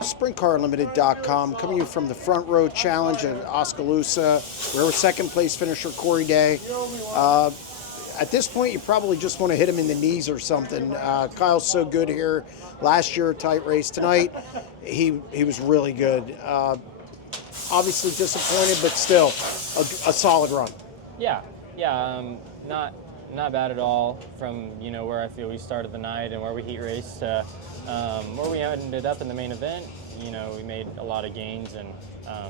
SprintCarUnlimited.com, coming to you from the Front Row Challenge at Oskaloosa. We're with second place finisher Corey Day. At this point, you probably just want to hit him in the knees or something. Kyle's so good here. Last year, a tight race. Tonight, he was really good. Obviously disappointed, but still a solid run. Yeah, not bad at all from where I feel we started the night and where we heat raced to where we ended up in the main event. We made a lot of gains, and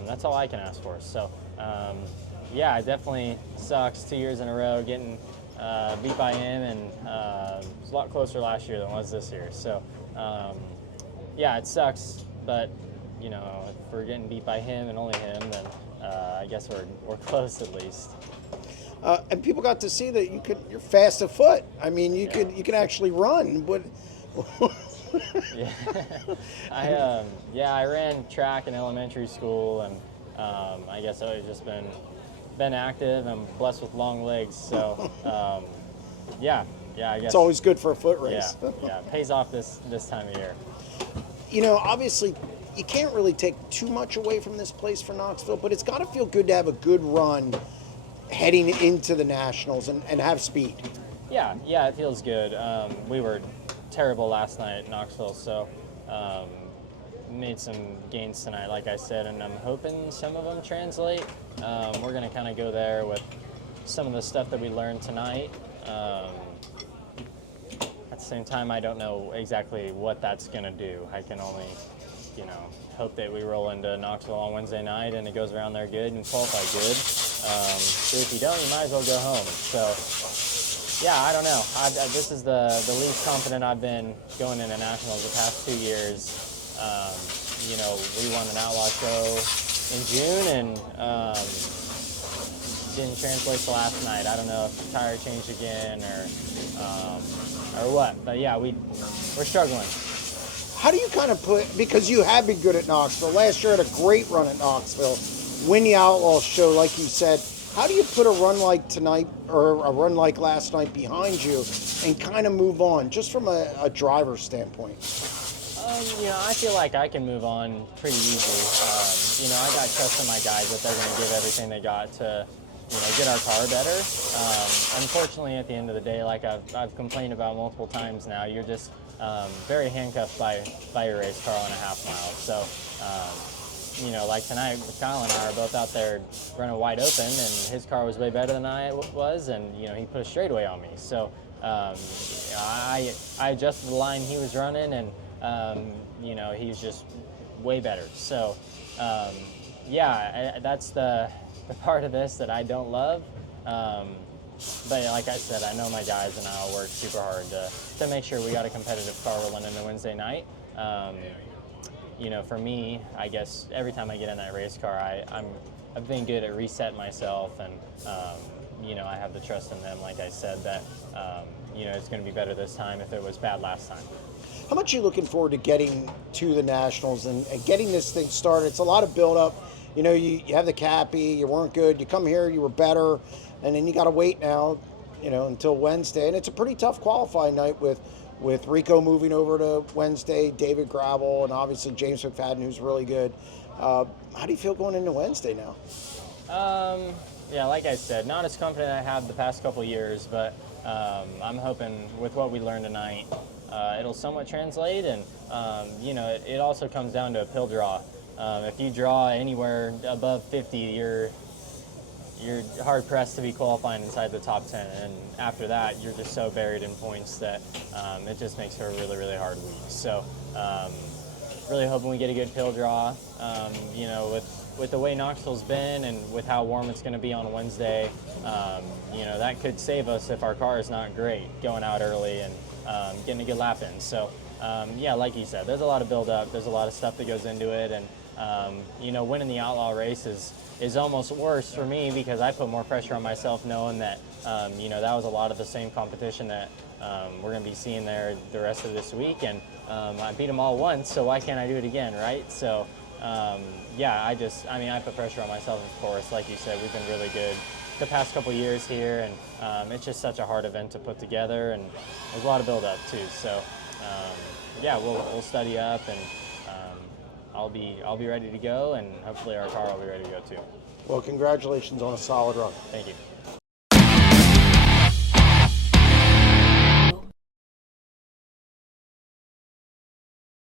that's all I can ask for. So it definitely sucks 2 years in a row getting beat by him, and it was a lot closer last year than it was this year. So it sucks, but if we're getting beat by him and only him, then I guess we're close at least. And people got to see that you're fast of foot. I mean, you could actually run. But I ran track in elementary school, and I guess I've just been active and blessed with long legs. So I guess it's always good for a foot race. It pays off this time of year. Obviously, you can't really take too much away from this place for Knoxville, but it's got to feel good to have a good run heading into the Nationals and have speed. Yeah, it feels good. We were terrible last night at Knoxville, so made some gains tonight, like I said, and I'm hoping some of them translate. We're going to kind of go there with some of the stuff that we learned tonight. At the same time, I don't know exactly what that's going to do. I can only hope that we roll into Knoxville on Wednesday night and it goes around there good and qualify good. So if you don't, you might as well go home. So, I don't know. This is the least confident I've been going into Nationals the past 2 years. We won an Outlaw show in June and didn't translate to last night. I don't know if the tire changed again or what. But we're struggling. How do you kind of because you have been good at Knoxville. Last year had a great run at Knoxville. Win the Outlaw show, like you said. How do you put a run like tonight or a run like last night behind you and kind of move on, just from a driver's standpoint? I feel like I can move on pretty easily. I got trust in my guys that they're going to give everything they got to get our car better. Unfortunately, at the end of the day, like I've complained about multiple times now, you're just very handcuffed by your race car on a half mile. So, like tonight, Kyle and I are both out there running wide open, and his car was way better than I was, and he put a straightaway on me. So, I adjusted the line he was running, and he's just way better. So, that's the part of this that I don't love. But like I said, I know my guys and I'll work super hard to make sure we got a competitive car rolling into Wednesday night. For me, I guess every time I get in that race car, I've been good at resetting myself, and I have the trust in them, like I said, that it's going to be better this time if it was bad last time. How much are you looking forward to getting to the Nationals and getting this thing started? It's a lot of build-up. You have the Cappy, you weren't good. You come here, you were better. And then you got to wait now, until Wednesday. And it's a pretty tough qualifying night with Rico moving over to Wednesday, David Gravel, and obviously James McFadden, who's really good. How do you feel going into Wednesday now? Like I said, not as confident I have the past couple years, but I'm hoping with what we learned tonight, it'll somewhat translate. And, it also comes down to a pill draw. If you draw anywhere above 50, you're hard-pressed to be qualifying inside the top 10, and after that, you're just so buried in points that it just makes for a really, really hard week. So, really hoping we get a good pill draw. With the way Knoxville's been and with how warm it's going to be on Wednesday, that could save us if our car is not great going out early and getting a good lap in. So, like you said, there's a lot of build-up. There's a lot of stuff that goes into it, and winning the Outlaw race is almost worse for me because I put more pressure on myself knowing that, that was a lot of the same competition that we're going to be seeing there the rest of this week. And I beat them all once, so why can't I do it again, right? So, I put pressure on myself, of course. Like you said, we've been really good the past couple years here, and it's just such a hard event to put together, and there's a lot of build-up, too. So, we'll study up and I'll be ready to go, and hopefully our car will be ready to go too. Well, congratulations on a solid run. Thank you.